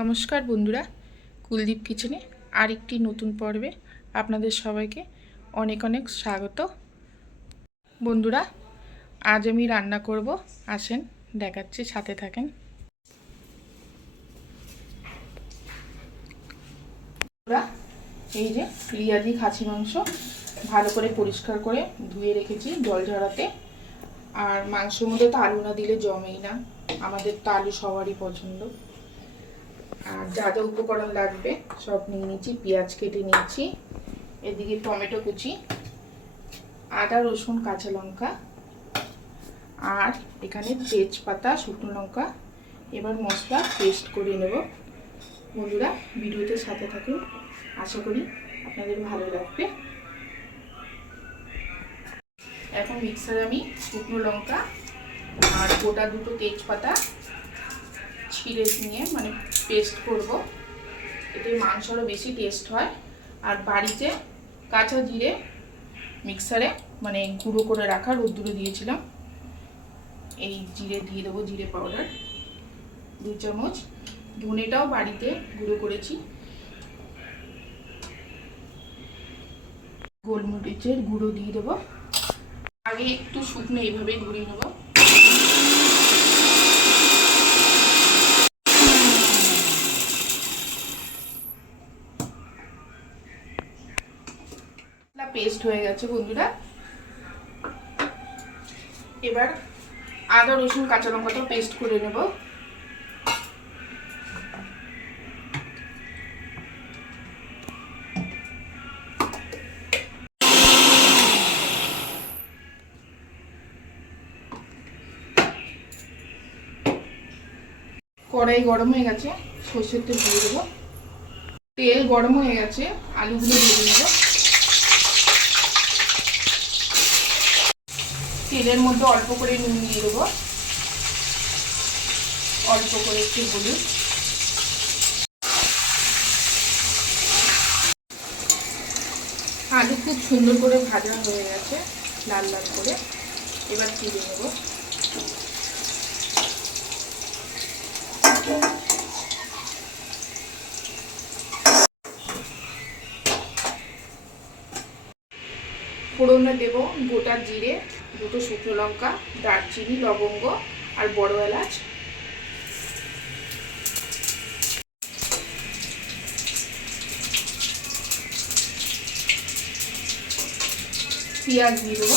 নমস্কার বন্ধুরা, কুলদীপ কিচেনে আরেকটি নতুন পর্বে আপনাদের সবাইকে অনেক অনেক স্বাগত। বন্ধুরা, আজ আমি রান্না করব, আসেন দেখাচ্ছি, সাথে থাকেন। বন্ধুরা, এই যে রিয়াজি খাসি মাংস ভালো করে পরিষ্কার করে ধুয়ে রেখেছি জল ঝরাতে। আর মাংসের মধ্যে তো আলু না দিলে জমেই না, আমাদের তো আলু সবারই পছন্দ। আর যা যা উপকরণ লাগবে সব নিয়ে নিয়েছি। পেঁয়াজ কেটে নিয়েছি, এদিকে টমেটো কুচি, আদা রসুন কাঁচা লঙ্কা, আর এখানে তেজপাতা শুকনো লঙ্কা। এবার মশলা পেস্ট করে নেব। বন্ধুরা, ভিডিওতে সাথে থাকুন, আশা করি আপনাদের ভালো লাগবে। এখন মিক্সারে আমি শুকনো লঙ্কা আর গোটা দুটো তেজপাতা ছিঁড়ে নিয়ে পেস্ট করব। এতে মাংস আরও বেশি টেস্ট হয়। আর বাড়িতে কাঁচা জিরে মিক্সারে গুঁড়ো করে রাখা রোদ্দুরে দিয়েছিলাম, এই জিরে দিয়ে দেবো, জিরে পাউডার 2 চামচ। ধনেটাও বাড়িতে গুঁড়ো করেছি। গোলমরিচের গুঁড়ো দিয়ে দেবো। আগে একটু শুকনো এইভাবে ঘুরিয়ে নেবো। পেস্ট হয়ে গেছে বন্ধুরা। এবার আদা রসুন কাঁচা লঙ্কাটাও পেস্ট করে নেব। কড়াই গরম হয়ে গেছে, সর্ষের তেল দিয়ে দেবো। তেল গরম হয়ে গেছে, আলুগুলো দিয়ে নেব। তেলের মধ্যে অল্প করে নুন দিয়ে দেবো, অল্প করে একটু হলুদ। আলু খুব সুন্দর করে ভাজা হয়ে গেছে, লাল লাল করে। এবার তুলে নেব। ফোড়নে দেব গোটা জিরে, দুটো শুকনো লঙ্কা, দারচিনি, লবঙ্গ আর বড় এলাচ। পেঁয়াজ দিয়ে দেবো।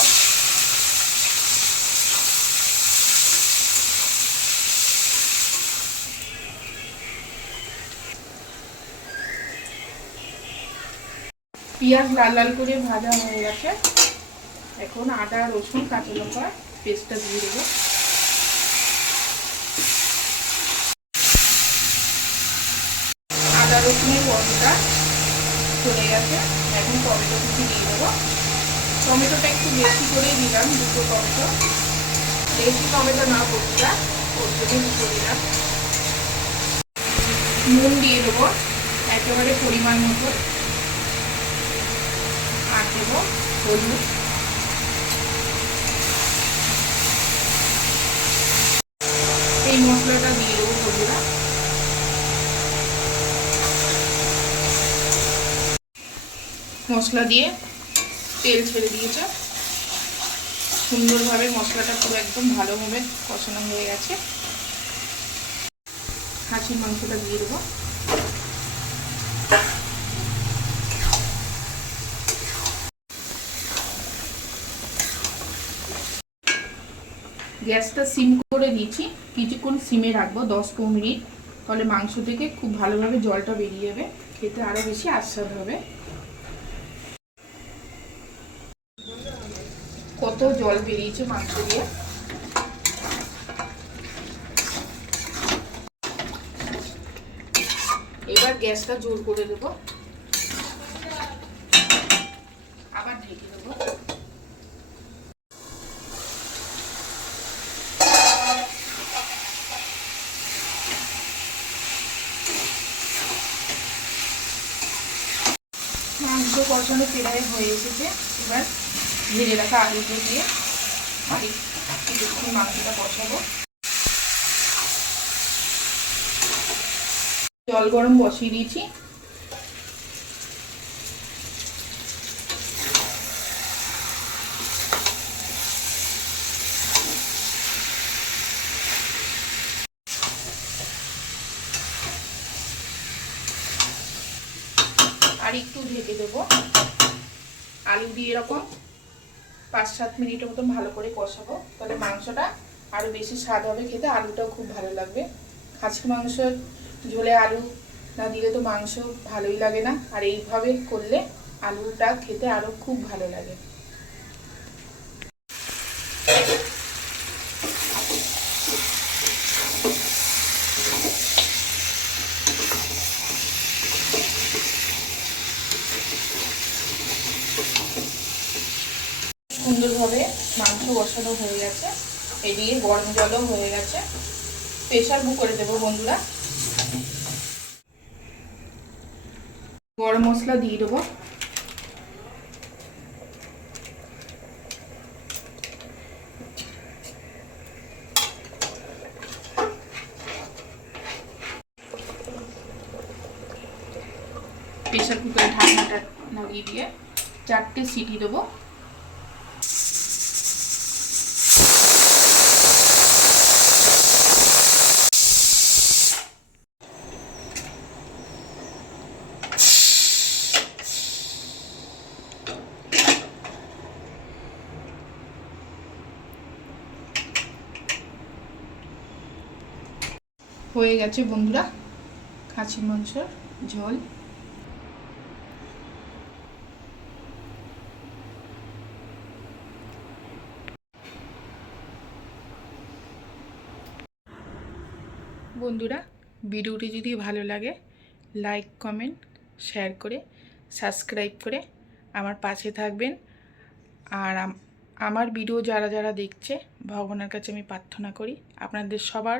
পেঁয়াজ লাল লাল করে ভাজা হয়ে গেছে। এখন আদা রসুন কাঁচা লঙ্কা পেস্টটা দিয়ে দেবো। আদা রসুনের গন্ধটা চলে গেছে। এখন টমেটো কুচি দিয়ে দেবো। টমেটোটা একটু বেশি করেই দিলাম, দুটো টমেটো। বেশি টমেটো না বন্ধুরা, ওর জন্য দুটো দিলাম। নুন দিয়ে দেবো একেবারে পরিমাণ মতো। আর দেবো হলুদ। এই মশলাটা দিয়ে দেবো বন্ধুরা। মশলা দিয়ে তেল ছেড়ে দিয়েছে সুন্দরভাবে। মশলাটা পুরো একদম ভালোভাবে কষানো হয়ে গেছে। খাসির মাংসটা দিয়ে দেবো। গ্যাসটা সিম করে দিয়েছি, কিছুক্ষণ সিমে রাখবো 10-15 মিনিট। তাহলে মাংস থেকে খুব ভালোভাবে জলটা বেরিয়ে যাবে, খেতে আরো বেশি আস্বাদ হবে। কত জল বেরিয়েছে মাংস দিয়ে। এবার গ্যাসটা জোর করে দেবো, আবার ঢেকে দেবো। মাংস কষানো প্রায় হয়ে এসেছে। এবার ভেজে রাখা আলুগুলো দিয়ে কিছুক্ষণ মাংসটা কষাবো। জল গরম বসিয়ে দিয়েছি। আর একটু ঢেকে দেবো। আলু দিয়ে এরকম 5-7 মিনিটের মতন ভালো করে কষাবো, তাহলে মাংসটা আরও বেশি স্বাদ হবে খেতে, আলুটাও খুব ভালো লাগবে। খাসির মাংস ঝোলে আলু না দিলে তো মাংস ভালোই লাগে না, আর এইভাবে করলে আলুটা খেতে আরও খুব ভালো লাগে। সুন্দরভাবে মাংস কষানো হয়ে গেছে, এদিকে গরম জলও হয়ে গেছে। প্রেসার কুকারে দেবো বন্ধুরা। গরম মশলা দিয়ে দেবো। প্রেসার কুকারে ঢাকনাটা লাগিয়ে দিয়ে 4টে সিটি দেবো। হয়ে গেছে বন্ধুরা খাসির মাংসের ঝোল। বন্ধুরা ভিডিওটি যদি ভালো লাগে লাইক কমেন্ট শেয়ার করে সাবস্ক্রাইব করে আমার পাশে থাকবেন। আর আমার ভিডিও যারা যারা দেখছে ভগবানের কাছে আমি প্রার্থনা করি আপনাদের সবার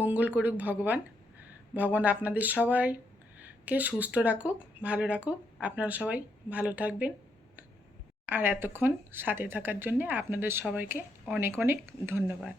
মঙ্গল করুক ভগবান। ভগবান আপনাদের সবাইকে সুস্থ রাখুক, ভালো রাখুক, আপনারা সবাই ভালো থাকবেন। আর এতক্ষণ সাথে থাকার জন্য আপনাদের সবাইকে অনেক অনেক ধন্যবাদ।